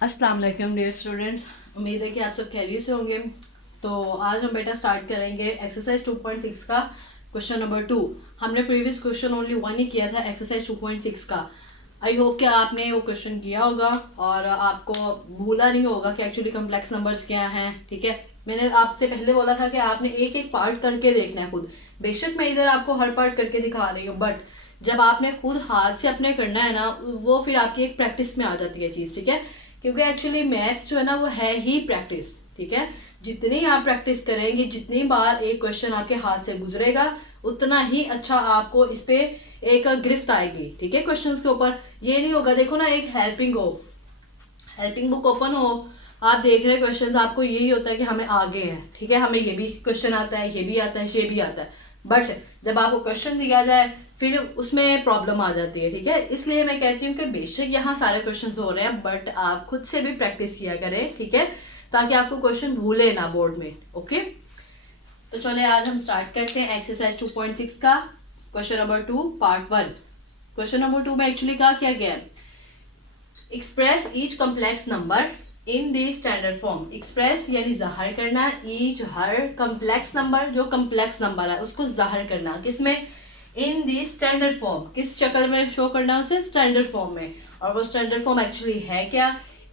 अस्सलाम वालेकुम dear students, उम्मीद है कि आप सब खैरियत से होंगे। तो आज हम बेटा स्टार्ट करेंगे एक्सरसाइज 2.6 का क्वेश्चन नंबर 2। हमने प्रीवियस क्वेश्चन ओनली 1 ही किया था एक्सरसाइज 2.6 का। आई होप कि आपने वो क्वेश्चन किया होगा और आपको भूला नहीं होगा कि एक्चुअली कम्प्लेक्स नंबर्स क्या हैं। ठीक है, मैंने आपसे पहले बोला था कि आपने एक एक पार्ट करके देखना है खुद। बेशक मैं इधर आपको हर पार्ट करके दिखा रही हूँ, बट जब आपने खुद हाथ से अपने करना है ना, वो फिर आपकी एक प्रैक्टिस में आ जाती है चीज़। ठीक है, क्योंकि एक्चुअली मैथ जो है ना वो है ही प्रैक्टिस। ठीक है, जितनी आप प्रैक्टिस करेंगे, जितनी बार एक क्वेश्चन आपके हाथ से गुजरेगा, उतना ही अच्छा आपको इस पे एक गिरफ्त आएगी। ठीक है, क्वेश्चंस के ऊपर ये नहीं होगा। देखो ना, एक हेल्पिंग बुक ओपन हो, आप देख रहे क्वेश्चंस, आपको यही होता है कि हमें आगे हैं। ठीक है, हमें ये भी क्वेश्चन आता है, ये भी आता है, ये भी आता है, बट जब आपको क्वेश्चन दिया जाए फिर उसमें प्रॉब्लम आ जाती है। ठीक है, इसलिए मैं कहती हूँ कि बेशक यहाँ सारे क्वेश्चंस हो रहे हैं, बट आप खुद से भी प्रैक्टिस किया करें। ठीक है, ताकि आपको क्वेश्चन भूले ना बोर्ड में। ओके, तो चले आज हम स्टार्ट करते हैं एक्सरसाइज 2.6 का question number 2 part 1। Question number 2 में एक्चुअली क्या किया गया है, express each complex number in the standard form. Express यानी जाहिर करना, ईच हर कम्प्लेक्स नंबर, जो कम्प्लेक्स नंबर है उसको जाहिर करना, किसमें, इन दी स्टैंडर्ड फॉर्म। किस शक्ल में शो करना उसे, स्टैंडर्ड फॉर्म में। और वो स्टैंडर्ड फॉर्म एक्चुअली है क्या,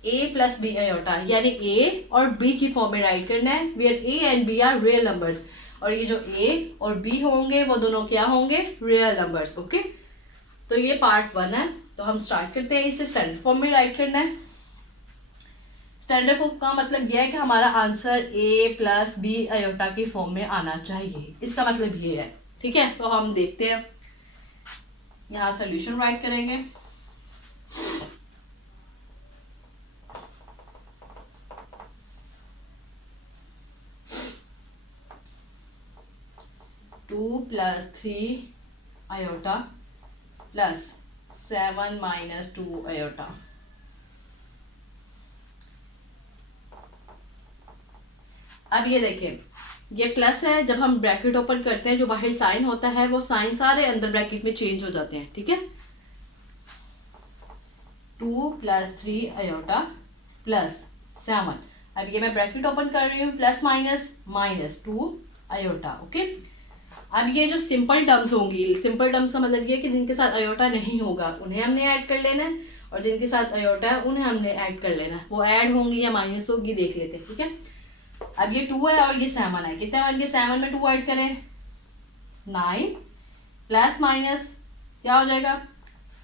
a प्लस बी आयोटा, यानी a और b की फॉर्म में राइट करना है, where a and b are real numbers. और ये जो a और b होंगे वो दोनों क्या होंगे, रियल नंबर्स। ओके, तो ये पार्ट 1 है। तो हम स्टार्ट करते हैं, इसे स्टैंडर्ड फॉर्म में राइट करना है। स्टैंडर्ड फॉर्म का मतलब यह है कि हमारा answer a plus B iota की फॉर्म में आना चाहिए, इसका मतलब ये है। ठीक है, तो हम देखते हैं, यहाँ सोल्यूशन राइट करेंगे। Two plus 3 iota plus 7 minus 2 iota. अब ये देखें, ये प्लस है, जब हम ब्रैकेट ओपन करते हैं जो बाहर साइन होता है वो साइन सारे अंदर ब्रैकेट में चेंज हो जाते हैं। ठीक है, 2 प्लस 3 आयोटा प्लस 7। अब ये मैं ब्रैकेट ओपन कर रही हूँ, plus minus minus 2 iota. Okay, अब ये जो सिंपल टर्म्स होंगी, सिंपल टर्म्स का मतलब ये कि जिनके साथ अयोटा नहीं होगा उन्हें हमने ऐड कर लेना है, और जिनके साथ अयोटा है उन्हें हमने ऐड कर लेना है। वो ऐड होंगी या माइनस होगी देख लेते हैं। ठीक है, अब ये 2 है और ये 7 है, कितने बन गए, 7 में 2 ऐड करें 9, प्लस माइनस क्या हो जाएगा,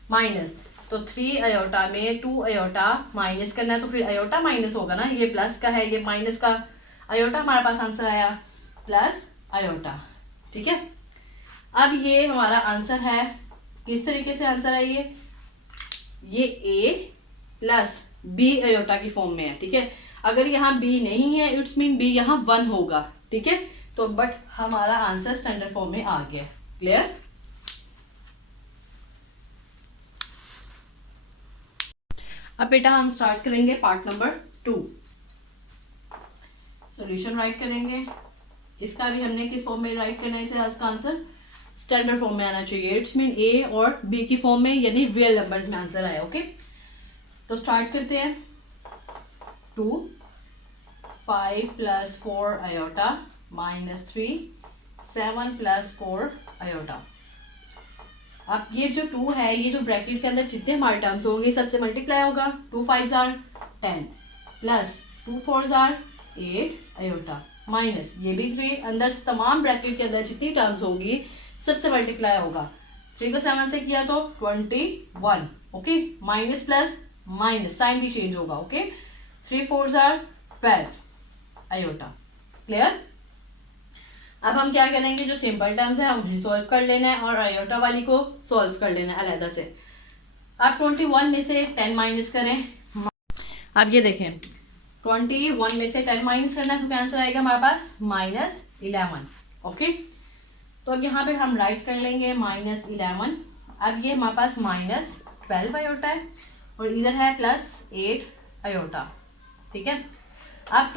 माइनस। तो 3 अयोटा में 2 अयोटा माइनस करना है, तो फिर अयोटा माइनस होगा ना, ये प्लस का है ये माइनस का, अयोटा हमारे पास आंसर आया प्लस अयोटा। ठीक है, अब ये हमारा आंसर है, किस तरीके से आंसर है ये a प्लस बी अयोटा की फॉर्म में है। ठीक है, अगर यहाँ b नहीं है इट्स मीन b यहाँ 1 होगा। ठीक है, तो बट हमारा आंसर स्टैंडर्ड फॉर्म में आ गया। क्लियर, अब बेटा हम स्टार्ट करेंगे पार्ट नंबर 2। सॉल्यूशन राइट करेंगे, इसका भी हमने किस फॉर्म में राइट करना है, इसे आज का आंसर स्टैंडर्ड फॉर्म में आना चाहिए। इट्स मीन a और b की फॉर्म में, यानी रियल नंबर्स में आंसर आया। ओके, तो स्टार्ट करते हैं। 2 5 plus 4 iota minus 3 7 plus 4 iota. अब ये जो 2 है, ये जो ब्रैकेट के अंदर जितने हमारे टर्म्स होंगे सबसे मल्टीप्लाई होगा। 2 5 are 10 plus 2 4 are 8 iota minus ये भी 3, अंदर तमाम ब्रैकेट के अंदर जितनी टर्म्स होगी सबसे मल्टीप्लाई होगा। 3 को 7 से किया तो 21। Okay, minus plus minus sign भी चेंज होगा। Okay, 3 4 are 12 iota. क्लियर, अब हम क्या करेंगे, जो सिंपल टर्म्स है उन्हें सॉल्व कर लेना है और आयोटा वाली को सॉल्व कर लेना है अलग से। अब 21 में से 10 माइनस करें। अब ये देखें, 21 में से 10 माइनस करना है तो क्या आंसर आएगा हमारे पास, माइनस 11। ओके, तो अब यहाँ पर हम राइट कर लेंगे माइनस 11। अब ये हमारे पास माइनस 12 आयोटा है और इधर है प्लस 8 आयोटा। ठीक है, अब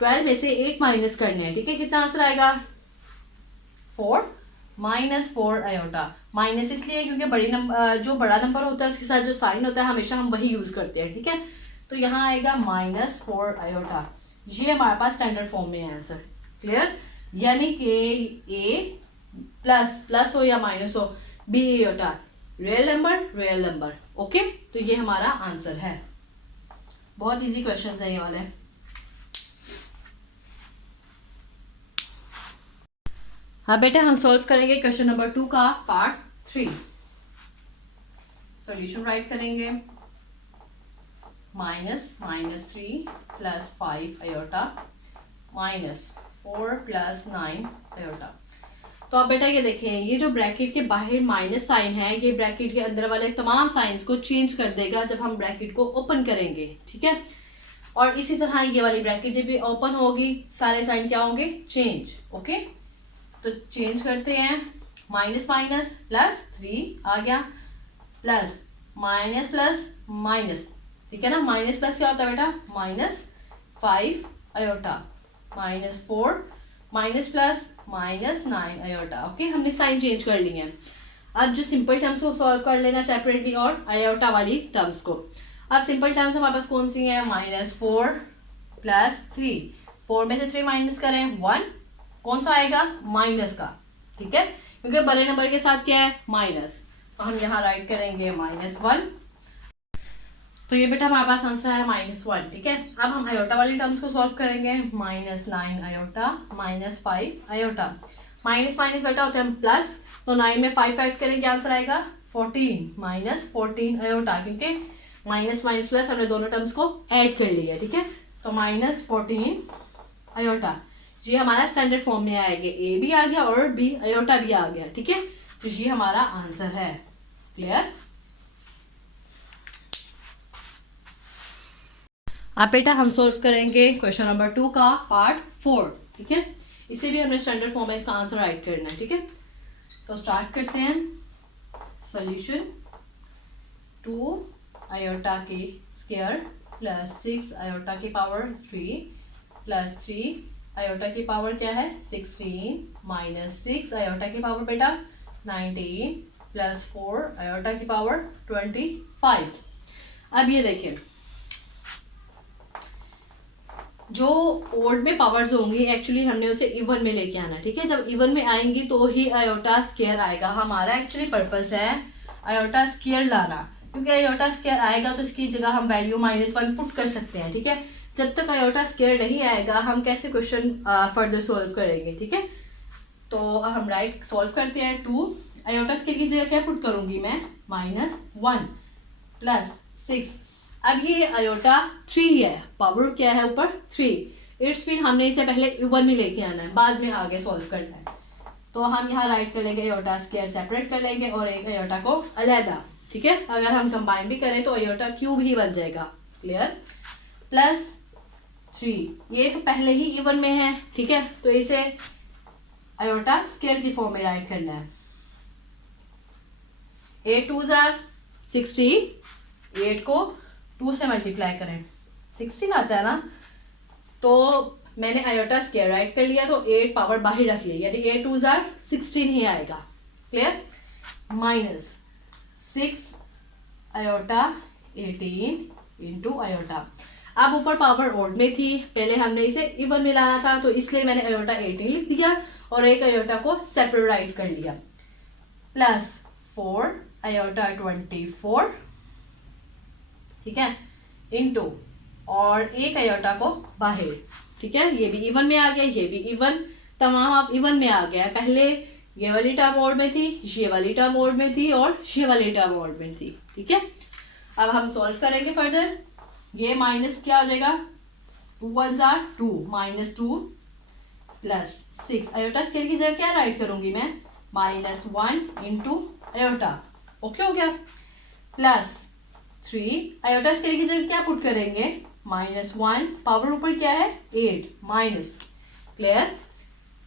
12 में से 8 माइनस करने हैं। ठीक है, कितना आंसर आएगा, 4 माइनस 4 आयोटा। माइनस इसलिए क्योंकि बड़ी नंबर, जो बड़ा नंबर होता है उसके साथ जो साइन होता है हमेशा हम वही यूज करते हैं। ठीक है, तो यहाँ आएगा -4 आयोटा। ये हमारे पास स्टैंडर्ड फॉर्म में है आंसर। क्लियर? यानी कि ए प्लस हो या माइनस हो, B iota real number. Okay, तो ये हमारा आंसर है। बहुत इजी क्वेश्चन है ये वाले। हाँ बेटा, हम सॉल्व करेंगे क्वेश्चन नंबर 2 का पार्ट 3। सॉल्यूशन राइट करेंगे। -3 + 5 आयोटा -4 + 9 आयोटा। तो आप बेटा ये देखें, ये जो ब्रैकेट के बाहर माइनस साइन है, ये ब्रैकेट के अंदर वाले तमाम साइंस को चेंज कर देगा जब हम ब्रैकेट को ओपन करेंगे। ठीक है, और इसी तरह ये वाली ब्रैकेट जब भी ओपन होगी, सारे साइन क्या होंगे? चेंज। ओके, तो चेंज करते हैं। माइनस प्लस 3 आ गया, प्लस माइनस, ठीक है ना। माइनस प्लस क्या होता है बेटा? -5 iota, -4 minus plus -9 iota. Okay, हमने साइन चेंज कर लिए हैं। अब जो सिंपल टर्म्स को सॉल्व कर लेना सेपरेटली, और आयोटा वाली टर्म्स को। अब सिंपल टर्म्स हमारे पास कौन सी है? -4 + 3, 4 में से 3 माइनस करें 1, कौन सा आएगा? माइनस का। ठीक है, क्योंकि बड़े नंबर के साथ क्या है? माइनस, तो हम यहाँ राइट करेंगे -1। तो ये बेटा हमारे पास आंसर है -1। ठीक है, अब हम आयोटा वाली टर्म्स को सॉल्व करेंगे। -9 आयोटा, -5 आयोटा, माइनस बेटा होते हैं प्लस, तो 9 में 5 ऐड करेंगे, आंसर आएगा 14, -14 आयोटा, क्योंकि माइनस प्लस हमने दोनों टर्म्स को ऐड कर लिया। ठीक है, तो -14 आयोटा। ये हमारा स्टैंडर्ड फॉर्म में आएगा, ए भी आ गया और बी आयोटा भी आ गया। ठीक है, तो ये हमारा आंसर है। क्लियर? अब बेटा हम सॉल्व करेंगे क्वेश्चन नंबर 2 का पार्ट 4। ठीक है, इसे भी हमने स्टैंडर्ड फॉर्म में इसका आंसर राइट करना है। ठीक है, तो स्टार्ट करते हैं। सॉल्यूशन 2 आयोटा की स्क्वायर प्लस 6 आयोटा की पावर 3 प्लस 3 आयोटा की पावर क्या है? 16 माइनस 6 आयोटा की पावर बेटा 19 प्लस 4 आयोटा की पावर 25। अब ये देखें, जो ओड में पावर्स होंगी एक्चुअली हमने उसे इवन में लेके आना। ठीक है, जब इवन में आएंगी तो ही आयोटा स्क्वायर आएगा। हमारा एक्चुअली पर्पस है आयोटा स्क्वायर लाना, क्योंकि आयोटा स्क्वायर आएगा तो इसकी जगह हम वैल्यू -1 पुट कर सकते हैं। ठीक है, जब तक आयोटा स्क्वायर नहीं आएगा हम कैसे क्वेश्चन फर्दर सोल्व करेंगे। ठीक है, तो हम राइट सोल्व करते हैं। 2 आयोटा स्क्वायर की जगह क्या पुट करूंगी मैं? -1 प्लस 6। अब ये आयोटा 3 है, पावर क्या है ऊपर? 3। इट्स मीन हमने इसे पहले इवन में लेके आना है, बाद में आगे सॉल्व करना है। तो हम यहाँ राइट कर लेंगे, आयोटा स्क्वायर सेपरेट कर लेंगे और एक आयोटा को अलहदा। ठीक है, अगर हम कंबाइन भी करें तो आयोटा क्यूब ही बन जाएगा। क्लियर? प्लस 3, ये तो पहले ही इवन में है। ठीक है, तो इसे आयोटा स्क्वायर की फॉर्म में राइट करना है। 8 2 16, 8 को 2 से मल्टीप्लाई करें 16 आता है ना, तो मैंने आयोटा स्क्वायर राइट कर लिया, तो 8 पावर बाहर रख ली, यानी 8 2 16 ही आएगा। क्लियर? -6 iota 18 into iota. अब ऊपर पावर ओड में थी, पहले हमने इसे इवन में लाना था, तो इसलिए मैंने आयोटा 18 लिख दिया और एक आयोटा को सेपरेट राइट कर लिया। प्लस 4 आयोटा 24, ठीक है, इनटू और एक आयोटा को बाहर। ठीक है, ये भी इवन में आ गया, ये भी इवन, तमाम आप इवन में आ गया। पहले ये वाली टर्म ओड में थी, ये वाली टर्म ओड में थी और ये वाली टर्म ओड में थी। ठीक है, अब हम सॉल्व करेंगे फर्दर। ये माइनस क्या हो जाएगा? 2 1 2, -2 प्लस 6 आयोटा स्क्वायर की जगह क्या राइट करूंगी मैं? -1 इंटू आयोटा। ओके हो गया। प्लस 3 आयोटा स्क्वायर की जगह क्या पुट करेंगे? -1, पावर ऊपर क्या है? 8 माइनस। क्लियर?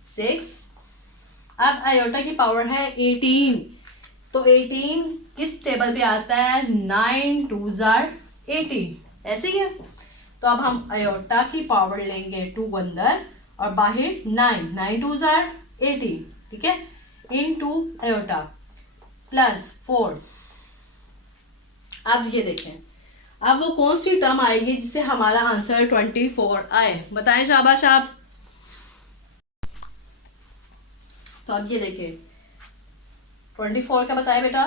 6। अब आयोटा की पावर है 18, तो 18 किस टेबल पे आता है? 9 2 18, ऐसे ही है। तो अब हम आयोटा की पावर लेंगे 2 अंदर और बाहर 9 9 2 18। ठीक है, इनटू आयोटा प्लस 4। अब ये देखें, अब वो कौन सी टर्म आएगी जिससे हमारा आंसर 24 आए, बताएं शाबाश आप। तो अब ये देखिए 24 का बताए बेटा,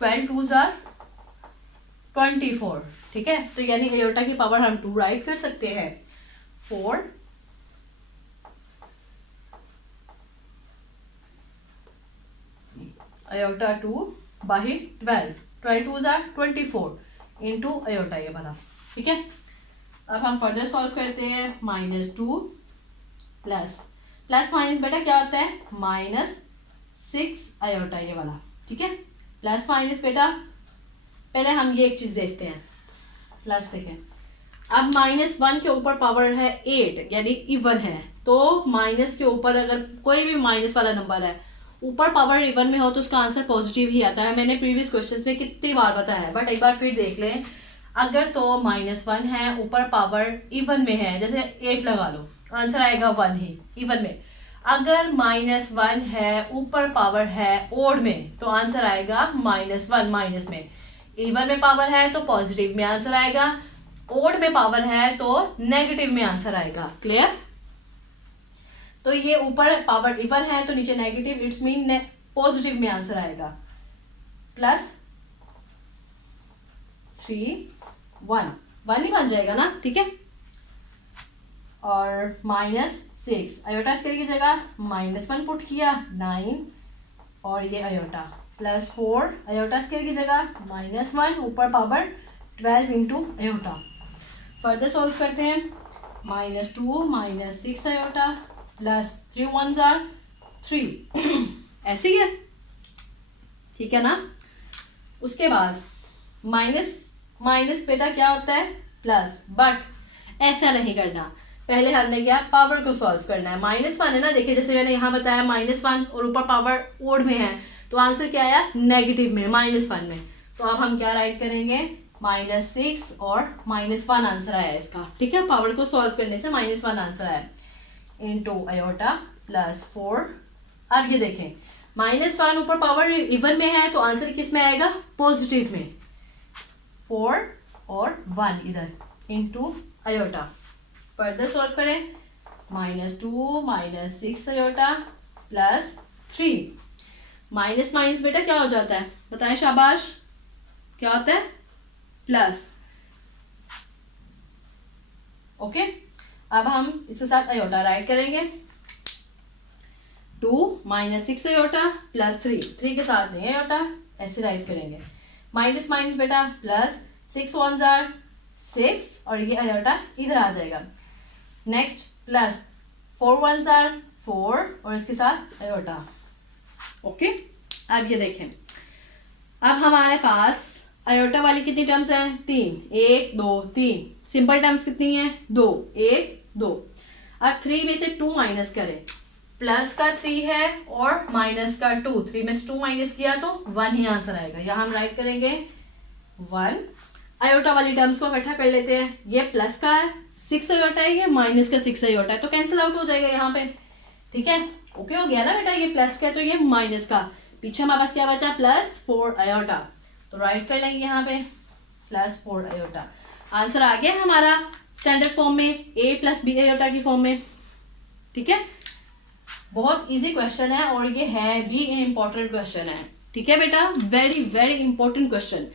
12 2s are 24, ठीक है। तो यानी आयोटा की पावर हम 2 राइट कर सकते हैं, 4 iota 2 by 12, 12 2s are 24 into iota ये वाला, ठीक है। अब हम फर्दर सॉल्व करते हैं, -2 प्लस माइनस बेटा क्या होता है, -6 आयोटा ये वाला, ठीक है। प्लस माइनस बेटा पहले हम ये एक चीज देखते हैं, प्लस देखें। अब -1 के ऊपर पावर है 8 यानी इवन है, तो माइनस के ऊपर अगर कोई भी माइनस वाला नंबर है ऊपर पावर इवन में हो तो उसका आंसर पॉजिटिव ही आता है। मैंने प्रीवियस क्वेश्चन में कितनी बार बताया है, बट एक बार फिर देख लें। अगर तो -1 है ऊपर पावर इवन में है, जैसे 8 लगा लो, आंसर आएगा 1 ही इवन में। अगर -1 है ऊपर पावर है ओड में तो आंसर आएगा -1 माइनस में। इवन में पावर है तो पॉजिटिव में आंसर आएगा, ओड में पावर है तो नेगेटिव में आंसर आएगा। क्लियर? तो ये ऊपर पावर इवन है तो नीचे नेगेटिव, इट्स मीन पॉजिटिव में आंसर आएगा। प्लस 3 1 ही बन जाएगा ना, ठीक है। और -6 आयोटा स्केयर की जगह -1 पुट किया, 9 और ये आयोटा, प्लस 4 आयोटा स्केयर की जगह -1 ऊपर power 12 into iota. Further solve करते हैं, -2 -6 आयोटा प्लस 3 1s are 3 ऐसे ही है, ठीक है ना। उसके बाद माइनस बेटा क्या होता है, प्लस, बट ऐसा नहीं करना। पहले हमने क्या पावर को सॉल्व करना है। -1 है ना, देखिए जैसे मैंने यहाँ बताया -1 और ऊपर पावर ओड में है तो आंसर क्या आया, नेगेटिव में, -1 में। तो अब हम क्या राइट करेंगे, -6 और -1 आंसर आया इसका, ठीक है। पावर को सॉल्व करने से -1 आंसर आया इंटू आयोटा प्लस 4। अब ये देखें -1 ऊपर पावर इवन में है तो आंसर किस में आएगा, पॉजिटिव में, 4 और 1 इधर इंटू आयोटा। फर्दर सॉल्व करें, -2 -6 आयोटा प्लस 3। माइनस बेटा क्या हो जाता है, बताएं शाबाश, क्या होता है, प्लस। ओके, अब हम इसके साथ आयोटा राइट करेंगे, 2 -6 आयोटा प्लस 3 के साथ नहीं आयोटा, ऐसे राइट करेंगे। माइनस बेटा प्लस 6 1s are 6 और ये आयोटा इधर आ जाएगा। नेक्स्ट प्लस 4 1s are 4 और इसके साथ आयोटा। ओके, अब ये देखें, अब हमारे पास आयोटा वाली कितनी टर्म्स हैं, 3, 1 2 3। सिंपल टर्म्स कितनी है, 2, 1 2। अब 3 में से 2 माइनस करें, प्लस का 3 है और माइनस का 2, 3 में से 2 माइनस किया तो 1 ही आंसर आएगा। यहाँ हम राइट करेंगे 1। आयोटा वाली टर्म्स को इकट्ठा कर लेते हैं, ये प्लस का 6 आयोटा है, ये माइनस का 6 आयोटा है, तो कैंसिल आउट हो जाएगा यहाँ पे, ठीक है। ओके हो गया ना बेटा, ये प्लस का है तो ये माइनस का, पीछे हमारे पास क्या बचा, प्लस 4 आयोटा, तो राइट कर लेंगे यहाँ पे प्लस 4 आयोटा। आंसर आ गया हमारा स्टैंडर्ड फॉर्म में, a + b आयोटा की फॉर्म में, ठीक है। बहुत इजी क्वेश्चन है और ये है भी इम्पोर्टेंट क्वेश्चन है, ठीक है बेटा, वेरी वेरी इंपॉर्टेंट क्वेश्चन।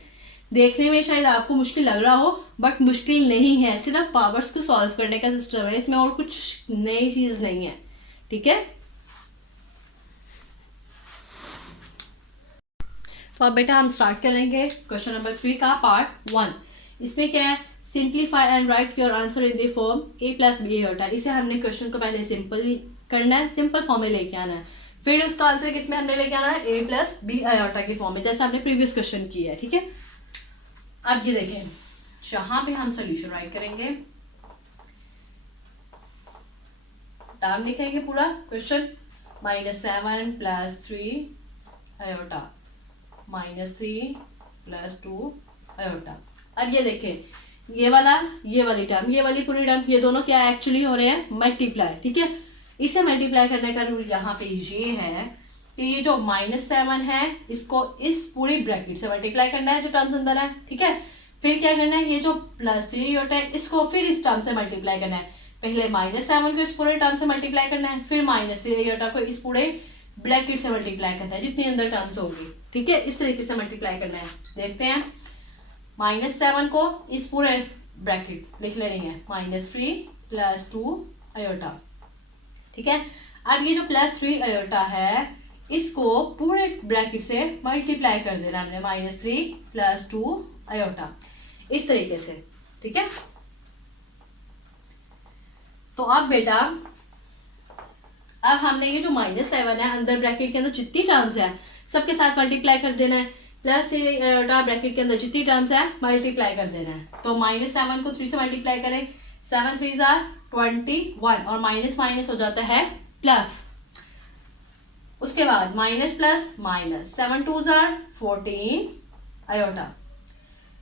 देखने में शायद आपको मुश्किल लग रहा हो बट मुश्किल नहीं है, सिर्फ पावर्स को सॉल्व करने का सिस्टम है, इसमें और कुछ नई चीज नहीं है, ठीक है। तो अब बेटा हम स्टार्ट करेंगे क्वेश्चन नंबर 3 का पार्ट 1। इसमें क्या है, simplify and right your answer in the form a + b iota. इसे हमने क्वेश्चन को पहले सिंपल करना है, सिंपल फॉर्म में लेके आना है, फिर उसका आंसर किस में हमने लेके आना है, a + b आयोटा की फॉर्म में, जैसे हमने प्रीवियस क्वेश्चन किया है, ठीक है। अब ये देखें, जहां पे हम सोल्यूशन राइट करेंगे, टर्म लिखेंगे पूरा क्वेश्चन, -7 + 3 आयोटा -3 + 2 आयोटा। अब ये देखें, ये वाली टर्म, ये वाली पूरी टर्म, ये दोनों क्या एक्चुअली हो रहे हैं, मल्टीप्लाई, ठीक है। इसे मल्टीप्लाई करने का रूल यहाँ पे ये है कि ये जो -7 है इसको इस पूरी ब्रैकेट से मल्टीप्लाई करना है जो टर्म्स अंदर है, ठीक है। फिर क्या करना है, ये जो +3 अयोटा है इसको फिर इस टर्म से मल्टीप्लाई करना है। पहले -7 को इस पूरे टर्म से मल्टीप्लाई करना है, फिर -3 अयोटा को इस पूरे ब्रैकेट से मल्टीप्लाई करना है जितनी अंदर टर्म्स होंगी। ठीक है, इस तरीके से मल्टीप्लाई करना है। देखते हैं, -7 को इस पूरे ब्रैकेट लिख लेनी है, -3 + 2 अयोटा। ठीक है, अब ये जो +3 अयोटा है इसको पूरे ब्रैकेट से मल्टीप्लाई कर देना हमने, -3 + 2 अयोटा, इस तरीके से। ठीक है, तो अब बेटा अब हमने ये जो -7 है अंदर ब्रैकेट के अंदर जितनी टर्म्स है सबके साथ मल्टीप्लाई कर देना है, +3 अयोटा ब्रैकेट के अंदर जितनी टर्म्स है मल्टीप्लाई कर देना है। तो -7 को 3 से मल्टीप्लाई करें, 7 3 21 और माइनस माइनस हो जाता है प्लस। उसके बाद minus plus minus, 7 2 14 iota,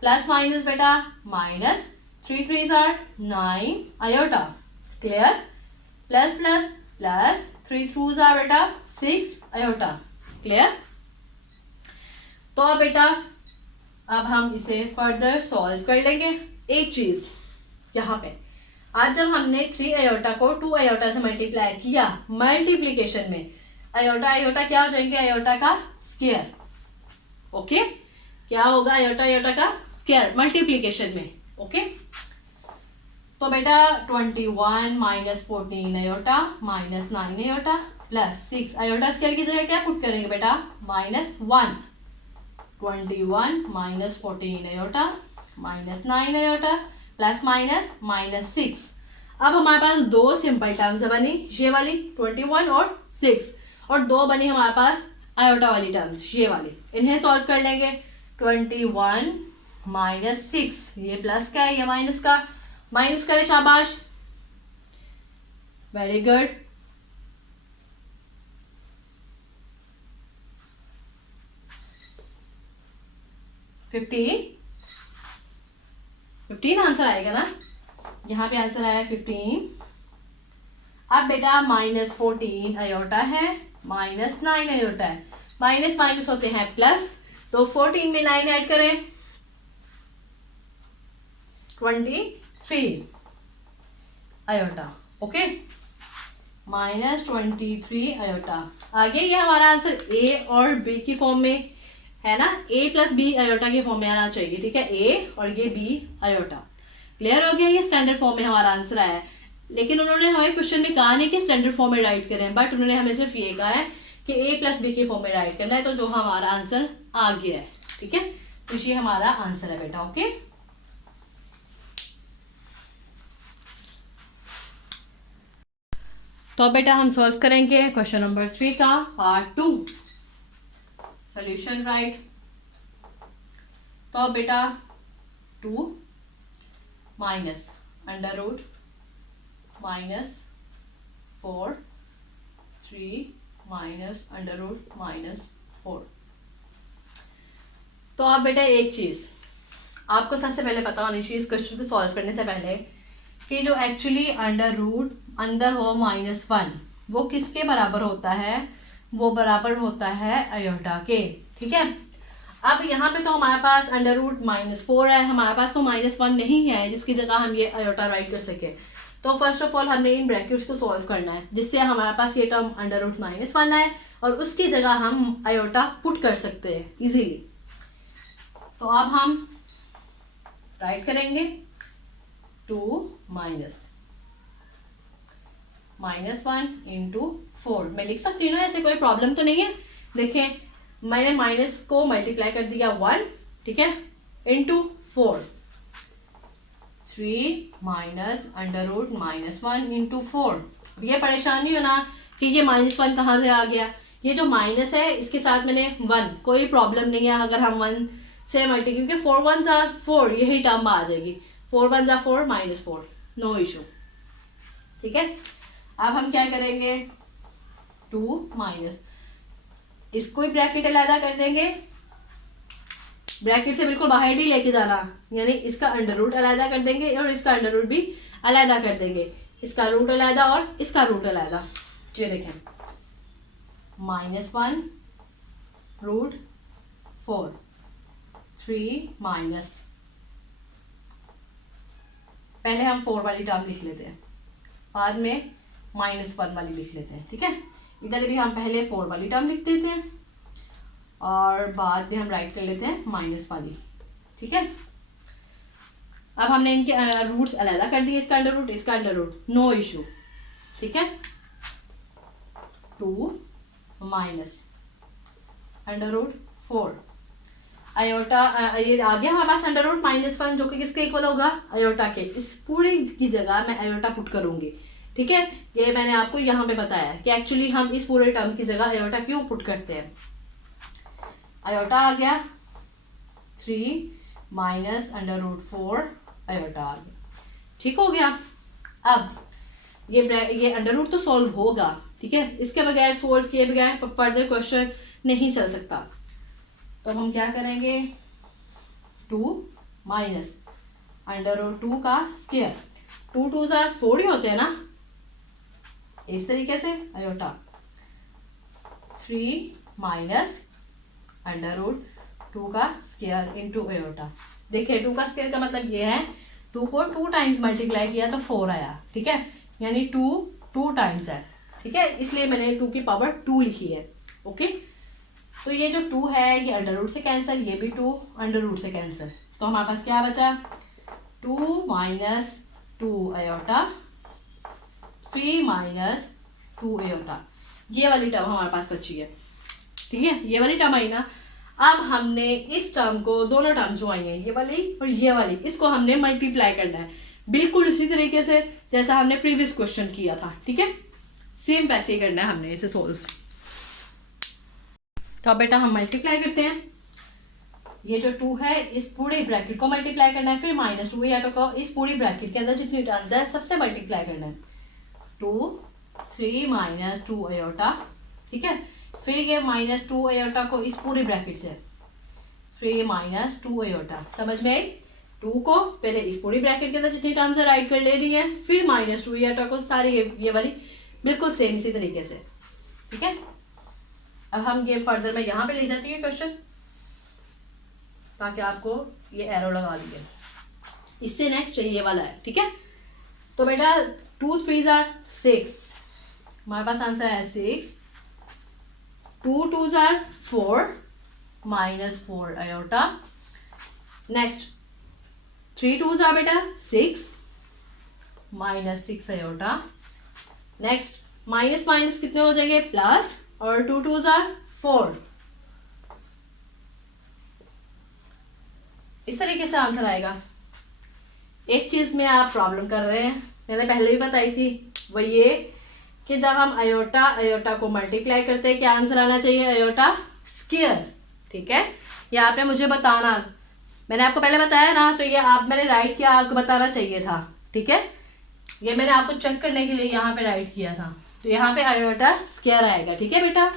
plus minus beta minus, 3 3 9 iota. Clear, plus plus plus, 3 2 बेटा 6 अयोटा। क्लियर, तो अब बेटा अब हम इसे फर्दर सॉल्व कर लेंगे। एक चीज यहाँ पे, आज जब हमने 3 अयोटा को 2 अयोटा से मल्टीप्लाई किया मल्टीप्लीकेशन में, अयोटा अयोटा क्या हो जाएंगे, अयोटा का स्क्वायर। ओके, क्या होगा, अयोटा अयोटा का स्क्वायर मल्टीप्लीकेशन में। ओके, तो बेटा 21 -14 iota -9 iota plus 6 iota square की जगह क्या पुट करेंगे बेटा, -1, 21 -14 अयोटा -9 अयोटा प्लस माइनस -6। अब हमारे पास दो सिंपल टर्म्स बनी, ये वाली 21 और 6, और दो बनी हमारे पास अयोटा वाली टर्म्स, ये वाली। इन्हें सॉल्व कर लेंगे। 21 - 6, ये प्लस का है, ये माइनस का, माइनस करें, शाबाश, वेरी गुड। फिफ्टीन आंसर आएगा ना, यहाँ पे आंसर आया 15। अब बेटा -14 अयोटा है, -9 अयोटा है, माइनस माइनस होते हैं प्लस, तो 14 में 9 ऐड करें, 23 अयोटा। Okay, -23 aorta. आगे ये हमारा आंसर ए और बी की फॉर्म में है ना, a + b अयोटा के फॉर्म में आना चाहिए। ठीक है, a और ये b अयोटा। क्लियर हो गया, ये स्टैंडर्ड फॉर्म में हमारा आंसर आया है। लेकिन उन्होंने हमें क्वेश्चन में कहा नहीं कि स्टैंडर्ड फॉर्म में राइट करें, बट उन्होंने हमें सिर्फ ये कहा है कि a + b के फॉर्म में राइट करना है, तो जो हमारा आंसर आ गया है। ठीक है, तो ये हमारा आंसर है बेटा। ओके, तो बेटा हम सॉल्व करेंगे क्वेश्चन नंबर 3 का पार्ट 2, सोल्यूशन राइट। तो बेटा 2 माइनस √ -4 3 -√-4। तो आप बेटा एक चीज आपको सबसे पहले पता होनी चाहिए इस क्वेश्चन को सॉल्व करने से पहले, कि जो एक्चुअली √ अंदर हो -1 वो किसके बराबर होता है, वो बराबर होता है अयोटा के। ठीक है, अब यहाँ पे तो हमारे पास √ -4 है, हमारे पास तो -1 नहीं है जिसकी जगह हम ये अयोटा राइट कर सके। तो फर्स्ट ऑफ ऑल हमने इन ब्रैकेट्स को सॉल्व करना है, जिससे हमारे पास ये टर्म √ -1 है और उसकी जगह हम अयोटा पुट कर सकते हैं इजीली। तो अब हम राइट करेंगे 2 -1 × 4। मैं लिख सकती हूँ ना, ऐसे कोई प्रॉब्लम तो नहीं है। देखें, मैंने माइनस को मल्टीप्लाई कर दिया 1, ठीक है, × 4, 3 -√-1 × 4। ये परेशान नहीं होना कि ये -1 कहाँ से आ गया, ये जो माइनस है इसके साथ मैंने 1, कोई प्रॉब्लम नहीं है अगर हम 1 से मल्टीप्लाई, क्योंकि 4 1 4 यही टर्म आ जाएगी, 4 1 4 -4, नो इशू। ठीक है, अब हम क्या करेंगे 2 इसको ही ब्रैकेट अलग कर देंगे, ब्रैकेट से बिल्कुल बाहर ही लेके जाना, यानी इसका √ अलग कर देंगे और इसका √ भी अलग कर देंगे, इसका रूट अलग और इसका रूट अलग। ये देखें, -1 √4, 3 - पहले हम 4 वाली टर्म लिख लेते हैं, बाद में -1 वाली लिख लेते हैं, ठीक है। इधर भी हम पहले 4 वाली टर्म लिख देते हैं और बाद में हम राइट कर लेते हैं माइनस वाली, ठीक है। अब हमने इनके रूट्स अलग कर दिए, इसका अंडर रूट, इसका अंडर रूट, नो इशू, ठीक है। 2 माइनस अंडर रूट 4 आयोटा, ये आ गया हमारे पास अंडर रूट -1 जो कि किसके इक्वल होगा, आयोटा के। इस पूरी की जगह मैं आयोटा पुट करूंगी, ठीक है। ये मैंने आपको यहाँ पे बताया कि एक्चुअली हम इस पूरे टर्म की जगह आयोटा क्यों पुट करते हैं। आयोटा आ गया 3 माइनस अंडर रूट 4 आयोटा आ गया, ठीक हो गया। अब ये अंडर रूट तो सॉल्व होगा, ठीक है। इसके बगैर सॉल्व किए बगैर फर्दर क्वेश्चन नहीं चल सकता। तो हम क्या करेंगे, 2 माइनस अंडर रूट 2 का स्क्वायर, 2 2 4 ही होते हैं ना, इस तरीके से आयोटा 3 माइनस अंडर रूट 2 का स्क्वायर इंटू आयोटा। देखिए 2 का स्क्वायर का मतलब ये है 2 को 2 टाइम्स मल्टीप्लाई किया तो 4 आया, ठीक है, यानी 2 टाइम्स है, ठीक है, इसलिए मैंने 2 की पावर 2 लिखी है, ओके। तो ये जो 2 है ये अंडर रूट से कैंसिल, ये भी 2 अंडर रूट से कैंसिल, तो हमारे पास क्या बचा, 2 माइनस 2 आयोटा 3 माइनस 2 आयोटा, ये वाली टर्म हमारे पास बची है, ठीक है, ये वाली टर्म आई ना। अब हमने इस टर्म को, दोनों टर्म जो आई हैं ये वाली और ये वाली, इसको हमने मल्टीप्लाई करना है बिल्कुल उसी तरीके से जैसा हमने प्रीवियस क्वेश्चन किया था, ठीक है, सेम वैसे ही करना है हमने इसे सोल्व। तो अब बेटा हम मल्टीप्लाई करते हैं, ये जो 2 है इस पूरे ब्रैकेट को मल्टीप्लाई करना है, फिर -2 आयोटा को इस पूरी ब्रैकेट के अंदर जितनी टर्म्स है सबसे मल्टीप्लाई करना है, 2 3 माइनस 2 आयोटा, ठीक है, फिर ये -2 आयोटा को इस पूरी ब्रैकेट से 3 माइनस 2 आयोटा, समझ में आई। 2 को पहले इस पूरी ब्रैकेट के अंदर जितनी टर्म्स है राइट कर ले रही है, फिर -2 आयोटा को सारी ये वाली बिल्कुल सेम इसी तरीके से, ठीक है। अब हम ये फर्दर में यहाँ पे ले जाती है क्वेश्चन, ताकि आपको ये एरो लगा दिए। इससे नेक्स्ट ये वाला है, ठीक है। तो बेटा 2 3 6, हमारे पास आंसर है 6, 2 2 4 -4 आयोटा, नेक्स्ट 3 2 बेटा 6 -6 आयोटा, नेक्स्ट माइनस माइनस कितने हो जाएंगे, प्लस, और 2 2 4, इस तरीके से आंसर आएगा। एक चीज में आप प्रॉब्लम कर रहे हैं, मैंने पहले भी बताई थी, वो ये कि जब हम आयोटा को मल्टीप्लाई करते हैं क्या आंसर आना चाहिए, आयोटा स्क्वायर, ठीक है। यहाँ पे मुझे बताना, मैंने आपको पहले बताया ना, तो ये आप मैंने राइट किया, आपको बताना चाहिए था, ठीक है। ये मैंने आपको चेक करने के लिए यहाँ पे राइट किया था, तो यहाँ पे आयोटा स्क्वायर आएगा, ठीक है बेटा।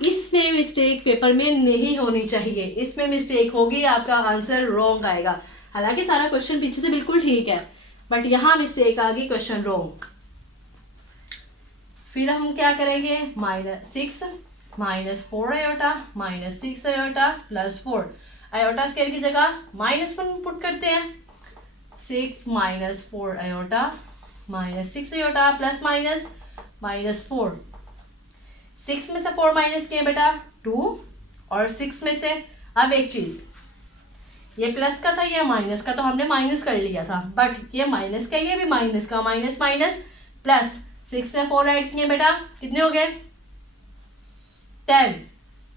इसमें मिस्टेक पेपर में नहीं होनी चाहिए, इसमें मिस्टेक होगी आपका आंसर रॉन्ग आएगा। हालांकि सारा क्वेश्चन पीछे से बिल्कुल ठीक है, बट यहाँ मिस्टेक आ गई, क्वेश्चन रॉन्ग। फिर हम क्या करेंगे, -6 -4 आयोटा -6 आयोटा +4, आयोटा स्क्वायर की जगह -1 पुट करते हैं, 6 -4 आयोटा -6 आयोटा प्लस -4, 6 में से 4 माइनस किए बेटा 2, और 6 में से, अब एक चीज, ये प्लस का था ये माइनस का, तो हमने माइनस कर लिया था, बट ये माइनस का, ये भी माइनस का, माइनस माइनस प्लस, 6 में 4 ऐड किए बेटा, कितने हो गए 10,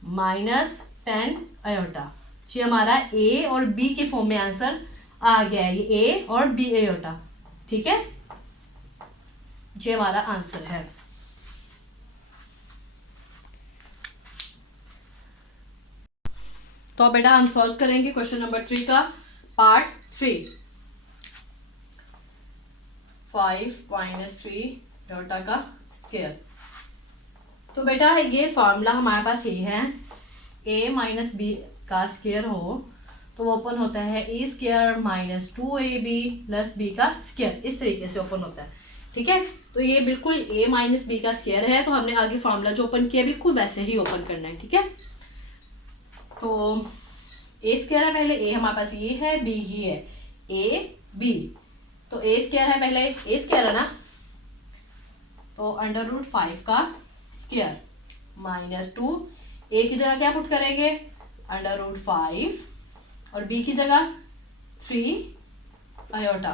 -10 आयोटा। ये हमारा ए और बी की फॉर्म में आंसर आ गया है, ये ए और बी आयोटा, ठीक है, ये हमारा आंसर है। तो बेटा हम सॉल्व करेंगे क्वेश्चन नंबर 3 का पार्ट 3, 5 - 3 आयोटा का स्क्वायर। तो बेटा ये फॉर्मूला हमारे पास ये है, a - b का स्क्वायर हो तो वो ओपन होता है a² -2ab + b का स्क्वायर, इस तरीके से ओपन होता है, ठीक है। तो ये बिल्कुल a - b का स्क्वायर है, तो हमने आगे फॉर्मूला जो ओपन किया बिल्कुल वैसे ही ओपन करना है, ठीक है। तो a² है, पहले a हमारे पास ये है, b ही है, a b तो ए स्क्वायर है, पहले ए स्क्वायर है ना, तो √5 का स्क्वायर -2, ए की जगह क्या पुट करेंगे √5 और बी की जगह 3 आयोटा।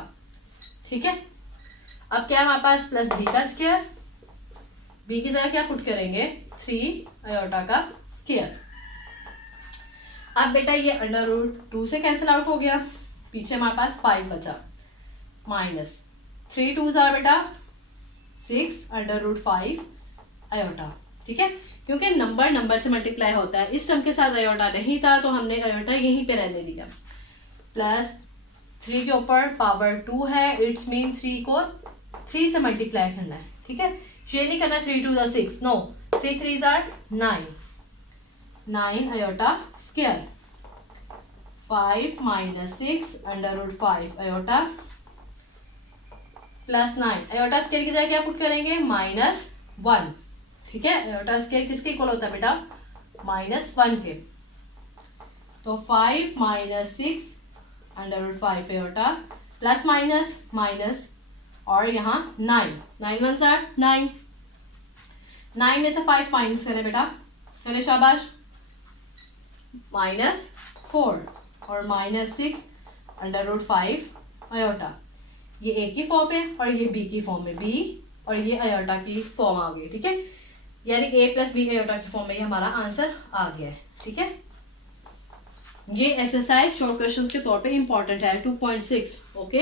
ठीक है, अब क्या है हमारे पास प्लस बी का स्क्वायर, बी की जगह क्या पुट करेंगे 3 आयोटा का स्क्वायर। अब बेटा ये √2 से कैंसिल आउट हो गया, पीछे हमारे पास 5 बचा, -3 2s आर बेटा 6 √5 आयोटा। ठीक है, क्योंकि नंबर से मल्टीप्लाई होता है, इस टर्म के साथ आयोटा नहीं था तो हमने आयोटा यहीं पे रहने दिया। प्लस 3 के ऊपर पावर 2 है, इट्स मीन 3 को 3 से मल्टीप्लाई करना है। ठीक है, ये नहीं करना 3 2s 6, no, 3 3s are 9 iota square, 5 -6 √5 iota plus 9, iota square की जगह क्या पुट करेंगे -1। ठीक है, आयोटा स्क्वायर किसके इक्वल होता है बेटा -1 के, तो 5 -6 √5 आयोटा प्लस माइनस और यहाँ 9 1s आर 9 में से 5 माइनस करें बेटा, चले शाबाश, -4 और -6 √5 आयोटा। ये ए की फॉर्म है और ये बी की फॉर्म में, बी और ये आयोटा की फॉर्म आ गई। ठीक है, यानी a + b आयोटा की फॉर्म में ये हमारा आंसर आ गया है। ठीक है, ये एक्सरसाइज शॉर्ट क्वेश्चंस के तौर पे इंपॉर्टेंट है 2.6। ओके,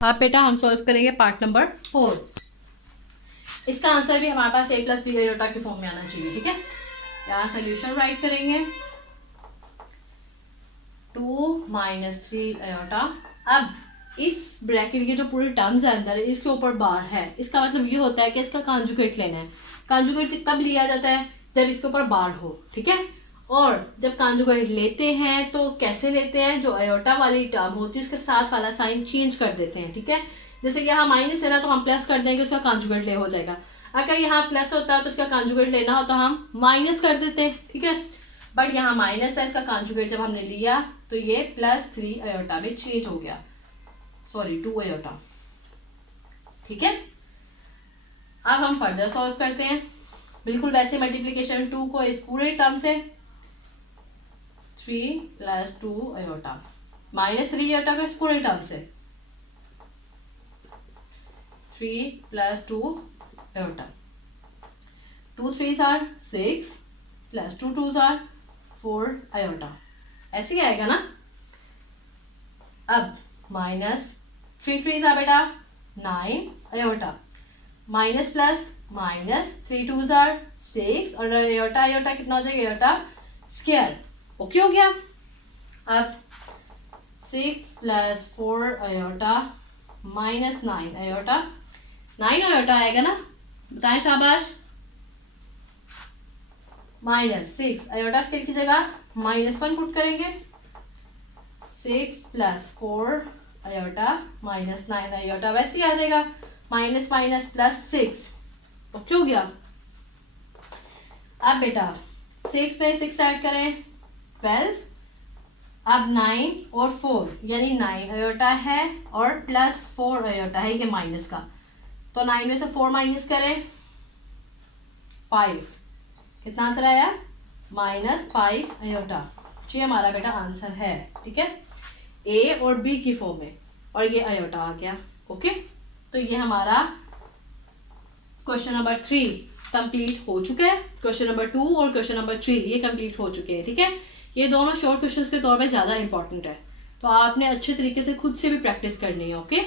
हाँ बेटा हम सॉल्व करेंगे पार्ट नंबर 4। इसका आंसर भी हमारे पास a + b आयोटा की फॉर्म में आना चाहिए। ठीक है, यहाँ सोल्यूशन राइट करेंगे 2 - 3 आयोटा। अब इस ब्रैकेट के जो पूरे टर्म्स है अंदर, इसके ऊपर बार है, इसका मतलब ये होता है कि इसका कॉन्जुगेट लेना है। कॉन्जुगेट कब लिया जाता है, जब इसके ऊपर बार हो। ठीक है, और जब कॉन्जुगेट लेते हैं तो कैसे लेते हैं, जो आयोटा वाली टर्म होती है उसके साथ वाला साइन चेंज कर देते हैं। ठीक है, जैसे कि यहाँ माइनस है ना, तो हम प्लस कर देंगे, उसका कॉन्जुगेट ले हो जाएगा। अगर यहाँ प्लस होता है तो उसका कॉन्जुगेट लेना हो तो हम माइनस कर देते हैं। ठीक है, बट यहाँ माइनस है, इसका कॉन्जुगेट जब हमने लिया तो ये +3 आयोटा में चेंज हो गया, सॉरी 2 आयोटा। ठीक है, अब हम फर्दर सॉल्व करते हैं, बिल्कुल वैसे मल्टीप्लिकेशन 2 को इस पूरे टर्म से, 3 + 2 आयोटा -3 आयोटा को इस पूरे टर्म से, 3 + 2 iota, 2 3s are 6 + 2 2s are 4 iota, ऐसे ही आएगा ना। अब -3 3s आर बेटा 9 iota, minus plus minus 3 2s are 6 और आयोटा आयोटा कितना हो जाएगा, आयोटा स्क्वायर। ओके हो गया। अब 6 + 4 आयोटा -9 आयोटा, 9 आयोटा आएगा ना, बताएं शाबाश। -6 आयोटा स्केल की जगह -1 पुट करेंगे, 6 + 4 आयोटा -9 आयोटा, वैसे ही आ जाएगा, माइनस माइनस +6। ओके हो गया। अब बेटा 6 में 6 ऐड करें 12, अब 9 और 4 यानी 9 आयोटा है और +4 आयोटा है, ये माइनस का, तो 9 में से 4 माइनस करें 5, कितना आंसर आया, -5 आयोटा। ये हमारा बेटा आंसर है। ठीक है, ए और बी की फॉर्म में, और ये आयोटा आ गया। ओके, तो ये हमारा क्वेश्चन नंबर 3 कंप्लीट हो चुका है। क्वेश्चन नंबर 2 और क्वेश्चन नंबर 3 ये कंप्लीट हो चुके हैं। ठीक है, ये दोनों शॉर्ट क्वेश्चंस के तौर पे ज़्यादा इंपॉर्टेंट है, तो आपने अच्छे तरीके से खुद से भी प्रैक्टिस करनी है। ओके।